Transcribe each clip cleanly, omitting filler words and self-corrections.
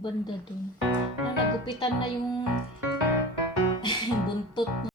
banda dun. Na nagupitan na yung buntot mo.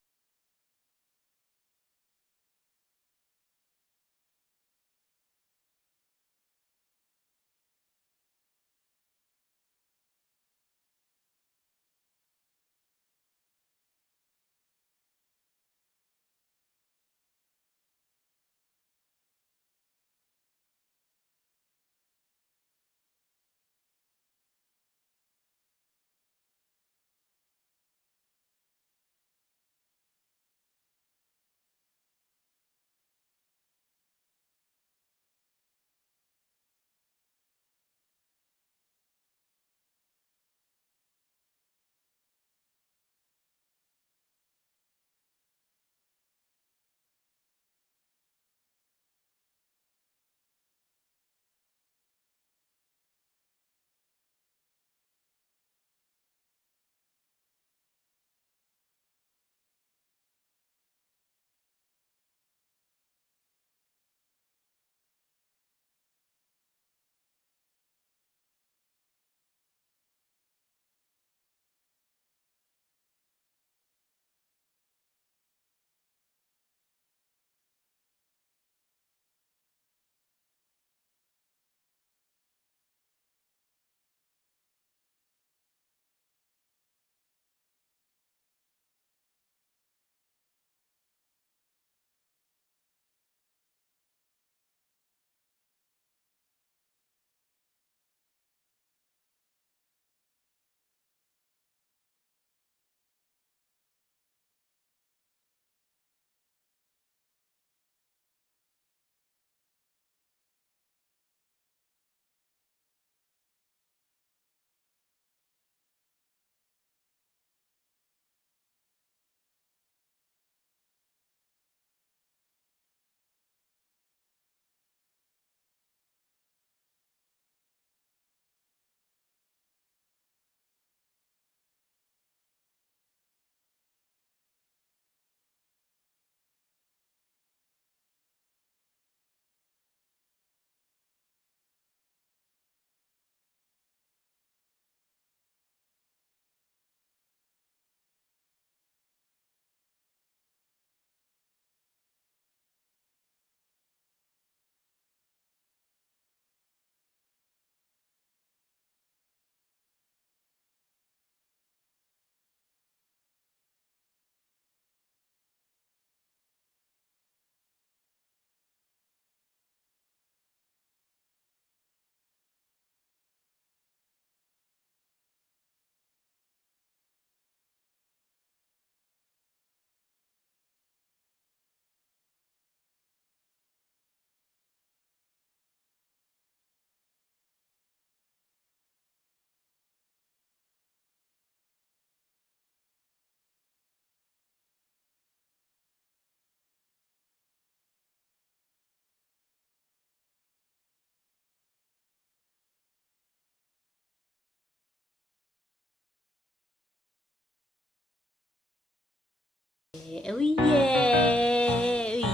Oh yeah! Oh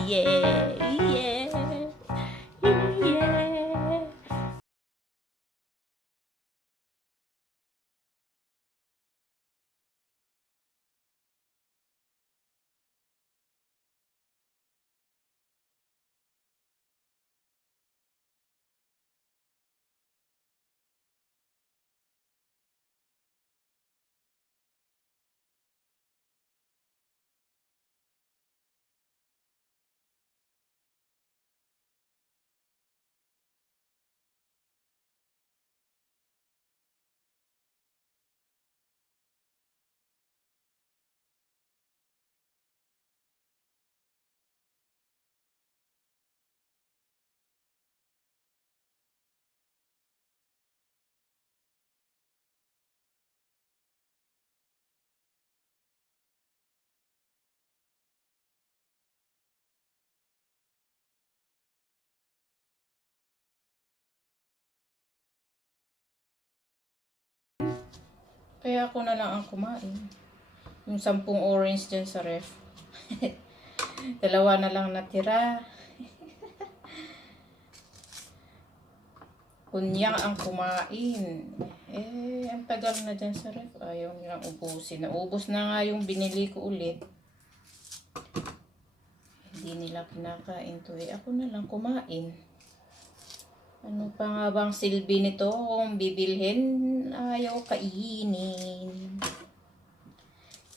yeah! Oh yeah! Oh yeah! Kaya ako na lang ang kumain. Yung 10 orange dyan sa ref. Dalawa na lang natira. Kunyang ang kumain. Ang tagal na dyan sa ref. Ayaw nilang ubusin. Naubos na nga yung binili ko ulit. Hindi nila kinakain to. Ako na lang kumain. Ano pa nga bang silbi nito? Kung bibilhin, ayaw kainin.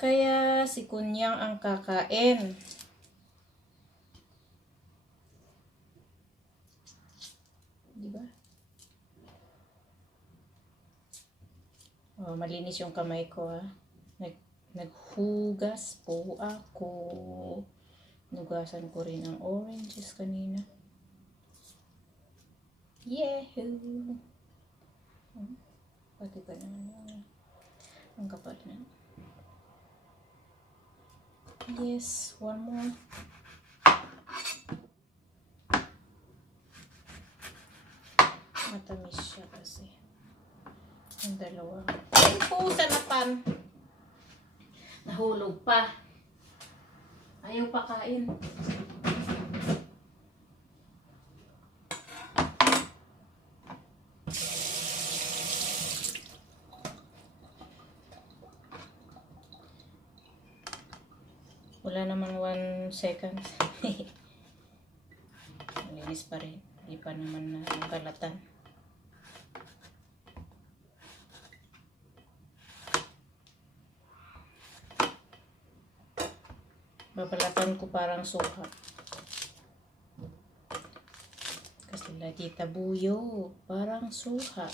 Kaya si Kunyang ang kakain. Diba? Oh, malinis yung kamay ko ha. Naghugas po ako. Nugasan ko rin ang oranges kanina. Yehoo! Pati pa naman ang kapal na. Yes, one more. Matamis siya kasi. Ang dalawa. Ay po, sanapan. Nahulog pa. Ayaw pa kain. Wala naman 1 second. Malinis pa rin. Hindi pa naman na balatan. Babalatan ko parang suka. Kasi lagi tabuyo. Parang suka.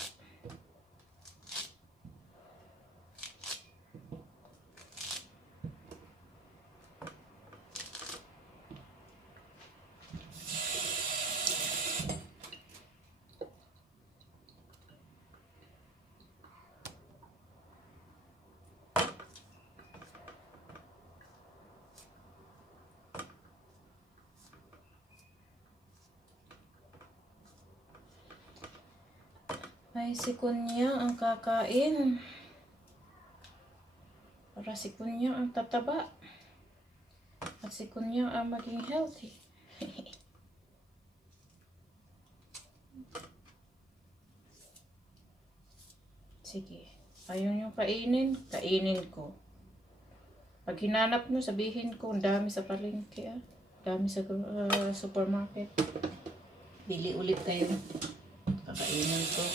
Ay, si Kunyang ang kakain. Para si Kunyang ang tataba. At si Kunyang ang maging healthy. Sige. Ayaw nyo kainin, kainin ko. Pag hinanap nyo, sabihin ko, ang dami sa palengke ah. Dami sa supermarket. Bili ulit kayo. Kakainin ko.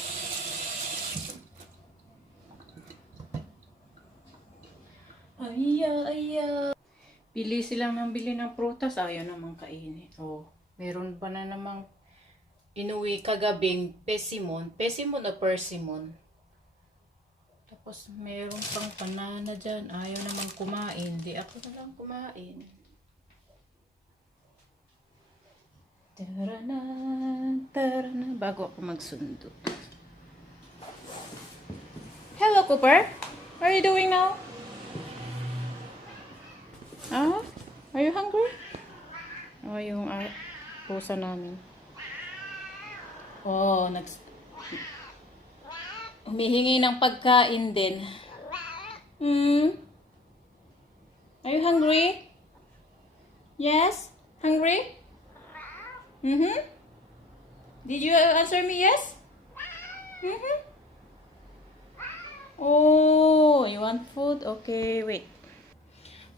Ay. Bili silang ng bili ng prutas. Ayaw namang kainin. Oh, meron pa na namang inuwi kagabing pesimon. Pesimon o persimon. Tapos meron pang banana dyan. Ayaw namang kumain. Di ako na lang kumain. Tarana. Bago ako magsundo. Hello, Cooper. What are you doing now? Are you hungry? Oh, yung pusa namin. Oh, humihingi ng pagkain din. Are you hungry? Yes? Hungry? Did you answer me yes? Oh, you want food? Okay, wait.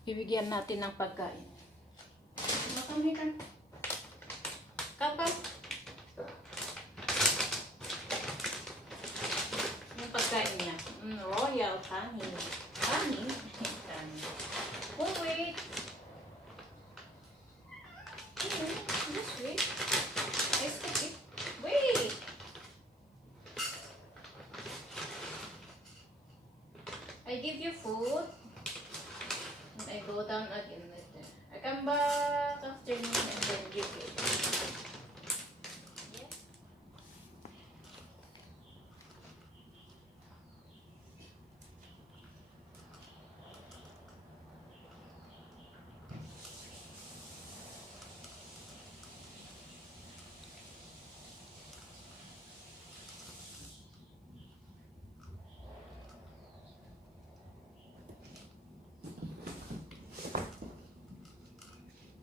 Bibigyan natin ng pagkain. Come. Kapag. Yung pagkain niya. Royal honey. Honey? Oh, wait. Just wait. I stick it. Wait. I give you food. And I go down again later. I come back after me and then give it. Yes.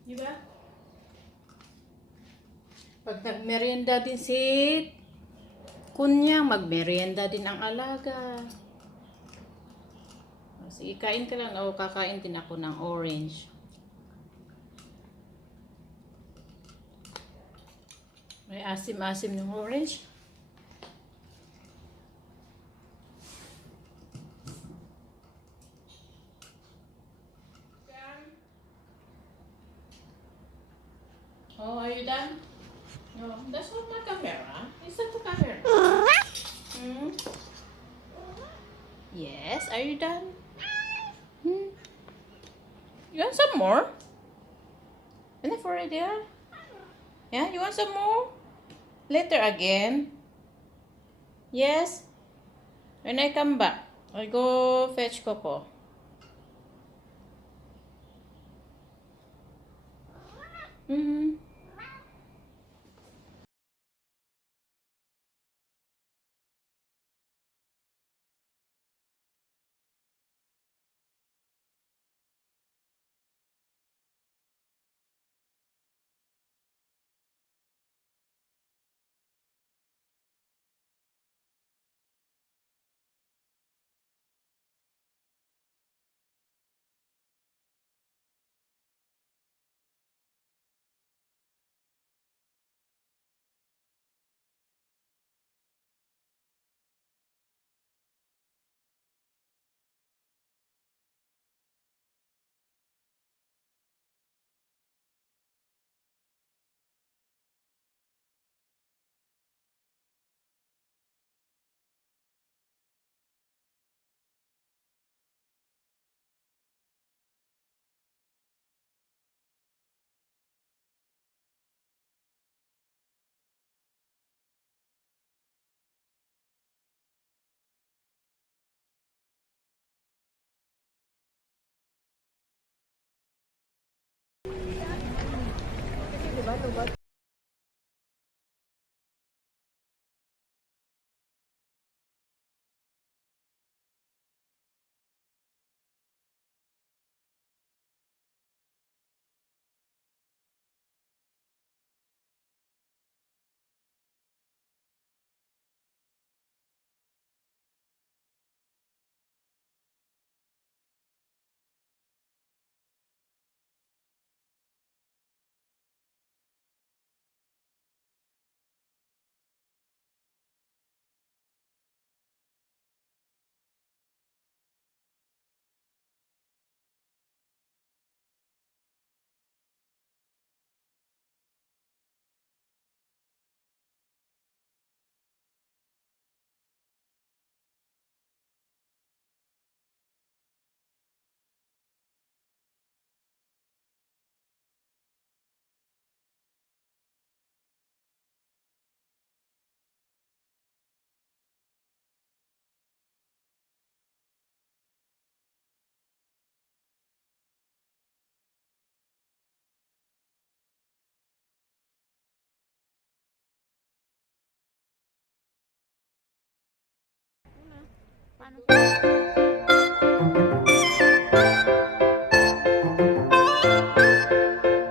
Diba? Pag nagmerienda din si Kunyang, magmerienda din ang alaga. Sige, kain ka lang. O, kakain din ako ng orange. May asim-asim ng orange. Oh, are you done? No, that's not my camera. Is that the camera? Hmm? Yes, are you done? Hmm? You want some more? Enough already, huh? Yeah, you want some more? Later again? Yes? When I come back, I go fetch Coco. Mm-hmm. Paano?